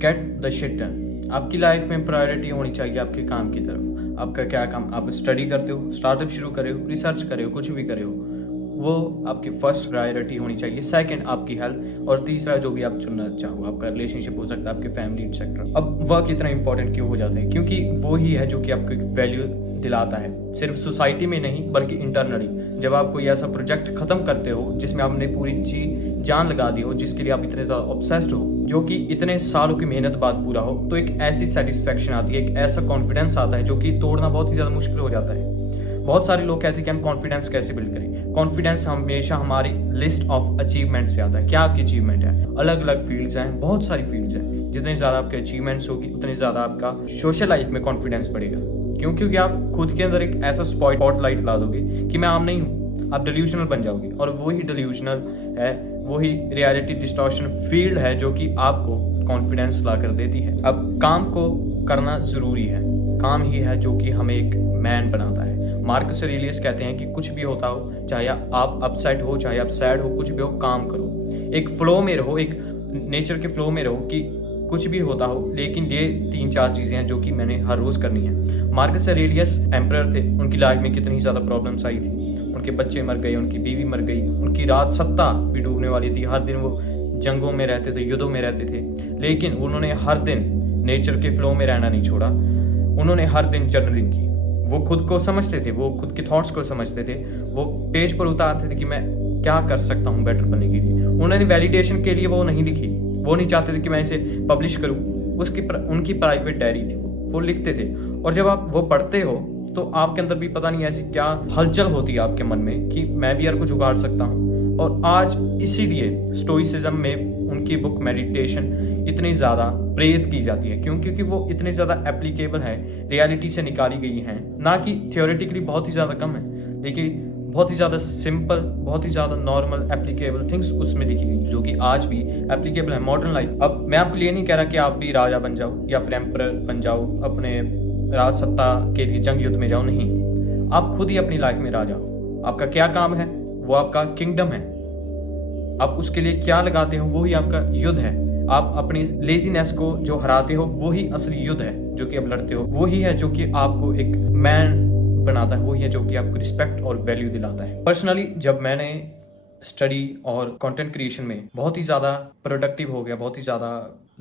Get the shit done. आपकी life में priority होनी चाहिए आपके काम की तरफ। आपका क्या काम, आप स्टडी करते हो, स्टार्टअप शुरू करे हो, रिसर्च करे हो, कुछ भी करे हो, वो आपकी फर्स्ट प्रायोरिटी होनी चाहिए। सेकंड आपकी हेल्थ, और तीसरा जो भी आप चुनना चाहो, आपका रिलेशनशिप हो सकता है, आपके फैमिली एक्सेट्रा। अब वर्क इतना इंपॉर्टेंट क्यों हो जाता है? क्योंकि वो ही है जो कि आपको एक वैल्यू दिलाता है, सिर्फ सोसाइटी में नहीं बल्कि इंटरनली। जब आप कोई ऐसा प्रोजेक्ट खत्म करते हो जिसमें आपने पूरी चीज जान लगा दी हो, जिसके लिए आप इतने ज्यादा ऑब्सेस्ड हो, जो कि इतने सालों की मेहनत बाद पूरा हो, तो एक ऐसी सेटिस्फेक्शन आती है, एक ऐसा कॉन्फिडेंस आता है जो कि तोड़ना बहुत ही ज्यादा मुश्किल हो जाता है। बहुत सारे लोग कहते हैं कि हम कॉन्फिडेंस कैसे बिल्ड करें। कॉन्फिडेंस हमेशा हमारी लिस्ट ऑफ अचीवमेंट से आता है। क्या आपकी अचीवमेंट है? अलग अलग फील्ड्स हैं, बहुत सारी फील्ड्स हैं। जितने ज़्यादा आपके अचीवमेंट्स होगी उतने ज़्यादा आपका सोशल लाइफ में कॉन्फिडेंस बढ़ेगा। क्यों? क्योंकि आप खुद के अंदर एक ऐसा स्पॉटलाइट ला दोगे कि मैं आम नहीं हूँ। आप डिल्यूशनल बन जाओगे, और वही डिल्यूशनल है, वही रियलिटी डिस्टॉर्शन फील्ड है जो कि आपको कॉन्फिडेंस ला कर देती है। अब काम को करना ज़रूरी है। काम ही है जो कि हमें एक मैन बनाता है। मार्कस ऑरेलियस कहते हैं कि कुछ भी होता हो, चाहे आप अपसेट हो, चाहे आप सैड हो, कुछ भी हो, काम करो। एक फ्लो में रहो, एक नेचर के फ्लो में रहो कि कुछ भी होता हो, लेकिन ये 3-4 चीज़ें हैं जो कि मैंने हर रोज़ करनी है। मार्कस ऑरेलियस एम्परर थे, उनकी लाइफ में कितनी ज़्यादा प्रॉब्लम्स आई थी। उनके बच्चे मर गए, उनकी बीवी मर गई, उनकी राज सत्ता भी डूबने वाली थी। हर दिन वो जंगों में रहते थे, युद्धों में रहते थे, लेकिन उन्होंने हर दिन नेचर के फ्लो में रहना नहीं छोड़ा। उन्होंने हर दिन जर्नलिंग की। वो खुद को समझते थे, वो खुद के थॉट्स को समझते थे, वो पेज पर उतारते थे कि मैं क्या कर सकता हूँ बेटर बनने के लिए। उन्होंने वैलिडेशन के लिए वो नहीं लिखी, वो नहीं चाहते थे कि मैं इसे पब्लिश करूँ। उनकी प्राइवेट डायरी थी, वो लिखते थे। और जब आप वो पढ़ते हो तो आपके अंदर भी पता नहीं ऐसी क्या हलचल होती है आपके मन में कि मैं भी यार कुछ उगाड़ सकता हूँ। और आज इसीलिए स्टोइसिज्म में उनकी बुक मेडिटेशन इतनी ज़्यादा प्रेज की जाती है। क्यों? क्योंकि वो इतनी ज़्यादा एप्लीकेबल है, रियलिटी से निकाली गई हैं, ना कि थियोरेटिकली बहुत ही ज़्यादा कम है, लेकिन बहुत ही ज़्यादा सिंपल, बहुत ही ज़्यादा नॉर्मल एप्लीकेबल थिंग्स उसमें लिखी गई जो कि आज भी एप्लीकेबल है मॉडर्न लाइफ। अब मैं आपको ये नहीं कह रहा कि आप भी राजा बन जाओ या फिर एम्परर बन जाओ, अपने राज सत्ता के लिए जंग युद्ध में जाओ। नहीं, आप खुद ही अपनी लाइफ में राजा हो। आपका क्या काम है वो आपका किंगडम है। आप उसके लिए क्या लगाते हो वो ही आपका युद्ध है। आप अपनी लेजीनेस को जो हराते हो वो ही असली युद्ध है जो कि अब लड़ते हो। वो ही है जो कि आपको एक मैन बनाता है, वो ही है जो कि आपको रिस्पेक्ट और वैल्यू दिलाता है। पर्सनली जब मैंने स्टडी और कंटेंट क्रिएशन में बहुत ही ज़्यादा प्रोडक्टिव हो गया, बहुत ही ज़्यादा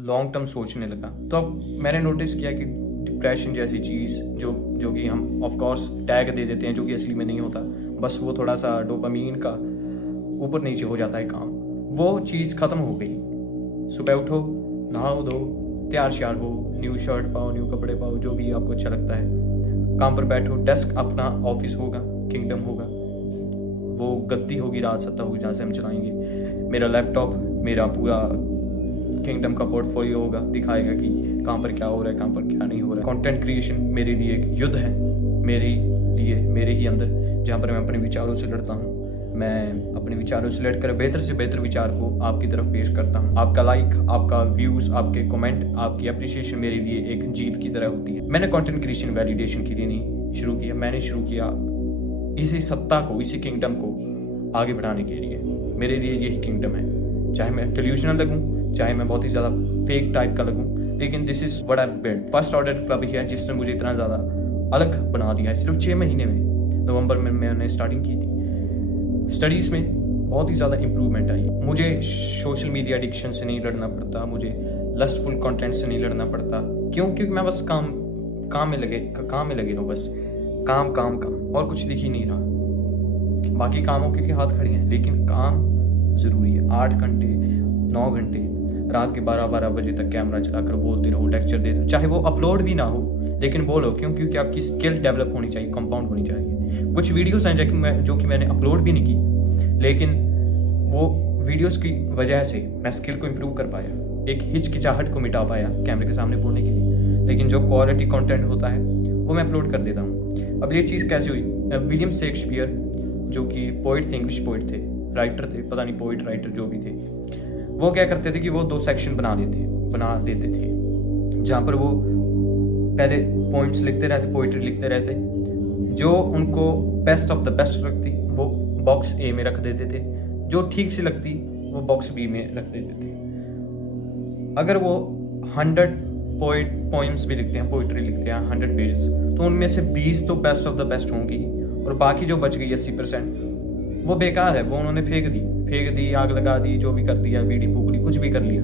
लॉन्ग टर्म सोचने लगा, तो अब मैंने नोटिस किया कि डिप्रेशन जैसी चीज़ जो कि हम ऑफ कोर्स टैग दे देते हैं, जो कि असली में नहीं होता, बस वो थोड़ा सा डोपामीन का ऊपर नीचे हो जाता है काम, वो चीज़ ख़त्म हो गई। सुबह उठो, नहाओ धो, तैयार श्यार हो, न्यू शर्ट पाओ, न्यू कपड़े पाओ, जो भी आपको अच्छा लगता है, काम पर बैठो। डेस्क अपना ऑफिस होगा, किंगडम होगा, वो गद्दी होगी, राज सत्ता होगी जहाँ से हम चलाएंगे। मेरा लैपटॉप मेरा पूरा किंगडम का पोर्टफोलियो होगा, दिखाएगा कि कहाँ पर क्या हो रहा है, कहाँ पर क्या नहीं हो रहा है। कंटेंट क्रिएशन मेरे लिए एक युद्ध है, मेरे लिए, मेरे ही अंदर, जहाँ पर मैं अपने विचारों से लड़ता हूँ। मैं अपने विचारों से लड़कर बेहतर से बेहतर विचार को आपकी तरफ पेश करता हूँ। आपका लाइक, आपका व्यूज़, आपके कमेंट, आपकी अप्रिसिएशन मेरे लिए एक जीत की तरह होती है। मैंने कंटेंट क्रिएशन वैलिडेशन के लिए नहीं शुरू किया, मैंने शुरू किया इसी सत्ता को, इसी किंगडम को आगे बढ़ाने के लिए। मेरे लिए यही किंगडम है, चाहे मैं डिल्यूशनल लगूँ, चाहे मैं बहुत ही ज़्यादा फेक टाइप का लगूँ, लेकिन this is what I built. First order club ही है जिसने मुझे इतना ज़्यादा अलग बना दिया है। सिर्फ 6 महीने में, नवंबर में मैंने स्टार्टिंग की थी। स्टडीज़ में बहुत ही ज़्यादा इम्प्रूवमेंट आई। मुझे सोशल मीडिया एडिक्शन से नहीं लड़ना पड़ता, मुझे लस्टफुल कंटेंट से नहीं लड़ना पड़ता। क्यों? क्योंकि मैं बस काम में लगे रहूँ, बस काम काम काम, और कुछ दिख ही नहीं रहा। बाकी कामों के लिए हाथ खड़े हैं, लेकिन काम ज़रूरी है। 8 घंटे 9 घंटे रात के 12-12 बजे तक कैमरा चलाकर बोलते रहो, लेक्चर दे दो, चाहे वो अपलोड भी ना हो, लेकिन बोलो। क्यों? क्योंकि आपकी स्किल डेवलप होनी चाहिए, कंपाउंड होनी चाहिए। कुछ वीडियोस हैं जो कि मैंने अपलोड भी नहीं की, लेकिन वो वीडियोस की वजह से मैं स्किल को इम्प्रूव कर पाया, एक हिचकिचाहट को मिटा पाया कैमरे के सामने बोलने के लिए। लेकिन जो क्वालिटी कंटेंट होता है वो मैं अपलोड कर देता हूँ। अब ये चीज़ कैसे हुई? विलियम शेक्सपियर जो कि पोइट थे, इंग्लिश पोइट थे, राइटर थे, पता नहीं पोइट राइटर जो भी थे, वो क्या करते थे कि वो 2 सेक्शन बना देते थे, जहाँ पर वो पहले पॉइंट्स लिखते रहते, पोइट्री लिखते रहते, जो उनको बेस्ट ऑफ द बेस्ट लगती वो बॉक्स ए में रख देते थे, जो ठीक से लगती वो बॉक्स बी में रख देते थे। अगर वो 100 पोइम्स भी लिखते हैं, पोइट्री लिखते हैं 100 पेज, तो उनमें से 20 तो बेस्ट ऑफ द बेस्ट होंगी, और बाकी जो बच गई 80% वो बेकार है, वो उन्होंने फेंक दी, आग लगा दी, जो भी कर दिया, बीड़ी फूक ली, कुछ भी कर लिया,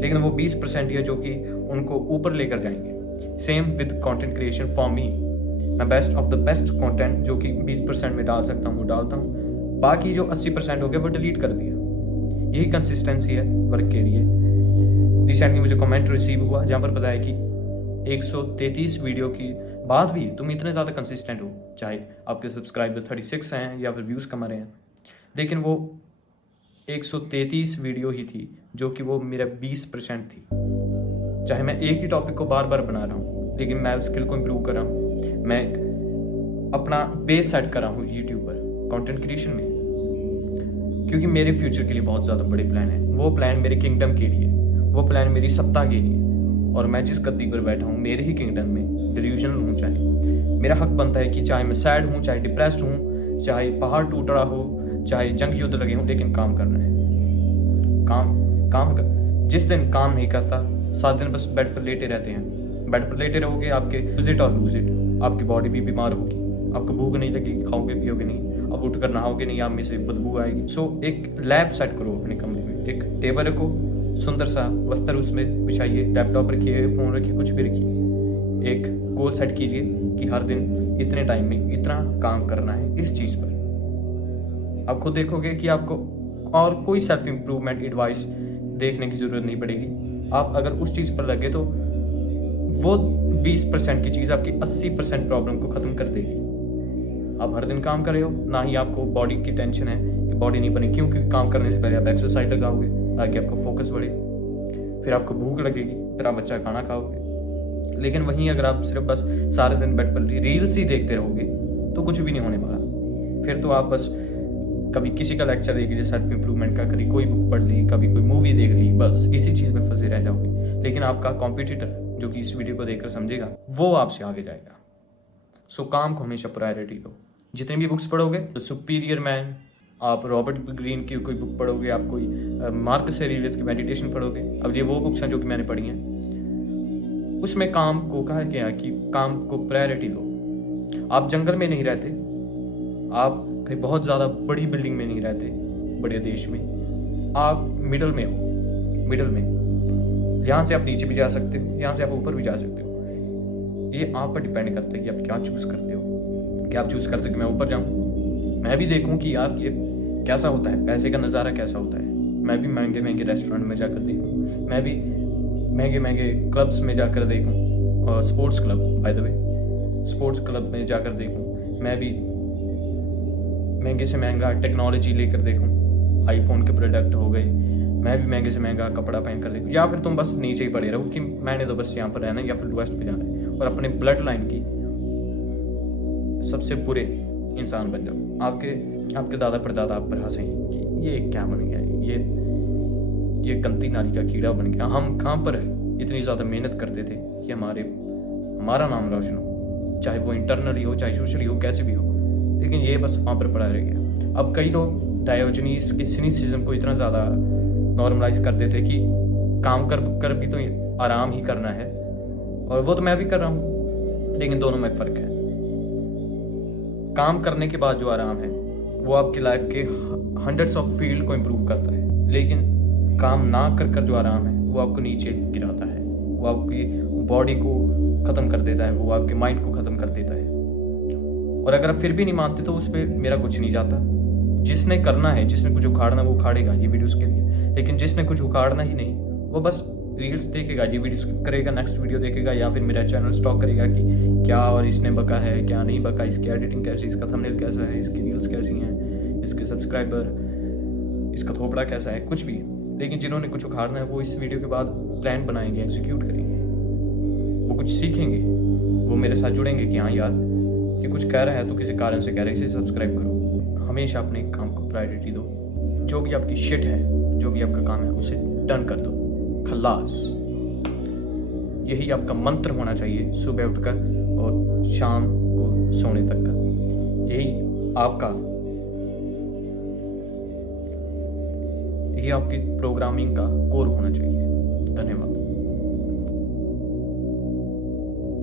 लेकिन वो 20% ही है जो कि उनको ऊपर लेकर जाएंगे। Same with content creation for me, मैं best of the best content जो कि 20% में डाल सकता हूँ वो डालता हूँ, बाकी जो 80% हो गया वो डिलीट कर दिया। यही कंसिस्टेंसी है वर्क के लिए। रिसेंटली मुझे कमेंट रिसीव हुआ जहाँ पर बताया कि 133 वीडियो की बाद भी तुम इतने ज़्यादा कंसिस्टेंट हो, चाहे आपके सब्सक्राइबर 36 हैं या फिर व्यूज़ कमा रहे हैं, लेकिन वो 133 वीडियो ही थी जो कि वो मेरा 20% थी। चाहे मैं एक ही टॉपिक को बार बार बना रहा हूँ, लेकिन मैं स्किल को इम्प्रूव कर रहा हूँ, मैं अपना बेस सेट कर रहा हूँ यूट्यूब पर कंटेंट क्रिएशन में, क्योंकि मेरे फ्यूचर के लिए बहुत ज़्यादा बड़े प्लान है। वो प्लान मेरे किंगडम के लिए, वो प्लान मेरी सत्ता के लिए, और मैं जिस गद्दी पर बैठा हूँ मेरे ही किंगडम में डिल्यूजनल हूँ, चाहे मेरा हक बनता है कि चाहे मैं सैड हूँ, चाहे डिप्रेस्ड हूँ, चाहे पहाड़ टूट रहा हो, चाहे जंग युद्ध लगे हों, लेकिन काम करना है। काम कर, जिस दिन काम नहीं करता 7 दिन बस बेड पर लेटे रहते हैं, बेड पर लेटे रहोगे, आपके यूज इट और लूज इट, आपकी बॉडी भी बीमार होगी, आपको भूख नहीं लगेगी, खाओगे पियोगे नहीं, अब उठ कर नहाओगे नहीं, आप में से बदबू आएगी। सो एक लैब सेट करो अपने कमरे में, एक टेबल रखो, सुंदर सा वस्त्र उसमें बिछाइए, लैपटॉप रखिए, फ़ोन रखिए, कुछ भी रखिए, एक गोल सेट कीजिए कि हर दिन इतने टाइम में इतना काम करना है इस चीज़ पर। आप खुद देखोगे कि आपको और कोई सेल्फ इम्प्रूवमेंट एडवाइस देखने की ज़रूरत नहीं पड़ेगी। आप अगर उस चीज़ पर लगे तो वो 20% की चीज़ आपकी 80% प्रॉब्लम को ख़त्म कर देगी। आप हर दिन काम कर रहे हो, ना ही आपको बॉडी की टेंशन है कि बॉडी नहीं बनी, क्योंकि काम करने से पहले आप एक्सरसाइज लगाओगे ताकि आपका फोकस बढ़े, फिर आपको भूख लगेगी, फिर आप अच्छा खाना खाओगे। लेकिन वहीं अगर आप सिर्फ बस सारे दिन बेड पर रील्स ही देखते रहोगे तो कुछ भी नहीं होने वाला। फिर तो आप बस कभी किसी का लेक्चर देख लीजिए सेल्फ इंप्रूवमेंट का, कभी कोई बुक पढ़ ली, कभी कोई मूवी देख ली, बस इसी चीज़ में फंसे रह जाओगे। लेकिन आपका कॉम्पिटिटर जो कि इस वीडियो को देखकर समझेगा वो आपसे आगे जाएगा। सो काम को हमेशा प्रायोरिटी दो। जितनी भी बुक्स पढ़ोगे, तो सुपीरियर मैन, आप रॉबर्ट ग्रीन की कोई बुक पढ़ोगे, आप कोई मार्कस एरेलियस की मेडिटेशन पढ़ोगे, अब ये वो बुक्स हैं जो कि मैंने पढ़ी हैं, उसमें काम को कहा गया कि काम को प्रायोरिटी दो। आप जंगल में नहीं रहते, आप कहीं बहुत ज़्यादा बड़ी बिल्डिंग में नहीं रहते, बड़े देश में, आप मिडल में हो, मिडल में, यहाँ से आप नीचे भी जा सकते हो, यहाँ से आप ऊपर भी जा सकते हो। ये आप पर डिपेंड करता है कि आप क्या चूज़ करते हो। क्या आप चूज़ करते हो कि मैं ऊपर जाऊँ, मैं भी देखूँ कि यार ये कैसा होता है, पैसे का नज़ारा कैसा होता है, मैं भी महंगे महंगे रेस्टोरेंट में जाकर देखूँ, मैं भी महंगे महंगे क्लब्स में जाकर देखूँ, और sports club by the way, sports club में जाकर देखूँ, मैं भी महंगे से महंगा टेक्नोलॉजी लेकर देखूँ, आईफोन के प्रोडक्ट हो गए, मैं भी महंगे से महंगा कपड़ा पहन कर देखूँ, या फिर तुम बस नीचे ही पड़े रहो कि मैंने तो बस यहाँ पर रहना है या फिर वेस्ट पे जाना है, और अपने ब्लड लाइन की सबसे बुरे इंसान बन जाओ। आपके दादा परदादा आप पर हंसें कि ये क्या बन गया, ये गंदी नाली का कीड़ा बन गया। हम कहाँ पर इतनी ज़्यादा मेहनत करते थे कि हमारा नाम रोशन हो, चाहे वो इंटरनली हो, चाहे सोशली हो, कैसे भी हो, लेकिन ये बस वहाँ पर पड़ा रह गया। अब कई लोग डायोजनीस की सिनिसिज्म को इतना ज़्यादा नॉर्मलाइज कर देते कि काम कर भी तो आराम ही करना है, और वो तो मैं भी कर रहा हूँ, लेकिन दोनों में फ़र्क है। काम करने के बाद जो आराम है वो आपकी लाइफ के हंड्रेड्स ऑफ फील्ड को इम्प्रूव करता है, लेकिन काम ना कर जो आराम है वो आपको नीचे गिराता है, वो आपकी बॉडी को ख़त्म कर देता है, वो आपके माइंड को ख़त्म कर देता है। और अगर आप फिर भी नहीं मानते तो उस पर मेरा कुछ नहीं जाता। जिसने करना है, जिसने कुछ उखाड़ना वो उखाड़ेगा ये वीडियोस के लिए, लेकिन जिसने कुछ उखाड़ना ही नहीं वो बस रील्स देखेगा, ये वीडियो स्किप करेगा, नेक्स्ट वीडियो देखेगा, या फिर मेरा चैनल स्टॉक करेगा कि क्या और इसने बका है, क्या नहीं बका, इसकी एडिटिंग कैसी, इसका थंबनेल कैसा है, इसकी रील्स कैसी हैं, इसके सब्सक्राइबर, इसका थोपड़ा कैसा है, कुछ भी। लेकिन जिन्होंने कुछ उखाड़ना है वो इस वीडियो के बाद प्लान बनाएंगे, एग्जीक्यूट करेंगे, वो कुछ सीखेंगे, वो मेरे साथ जुड़ेंगे कि हाँ यार ये कुछ कह रहा है तो किसी कारण से कह रहे हैं, इसे सब्सक्राइब करो। हमेशा अपने काम को प्रायोरिटी दो। जो भी आपकी शिट है, जो भी आपका काम है, उसे डन कर दो, खल्लास। यही आपका मंत्र होना चाहिए सुबह उठकर और शाम को सोने तक का। यही आपकी प्रोग्रामिंग का कोर होना चाहिए। धन्यवाद।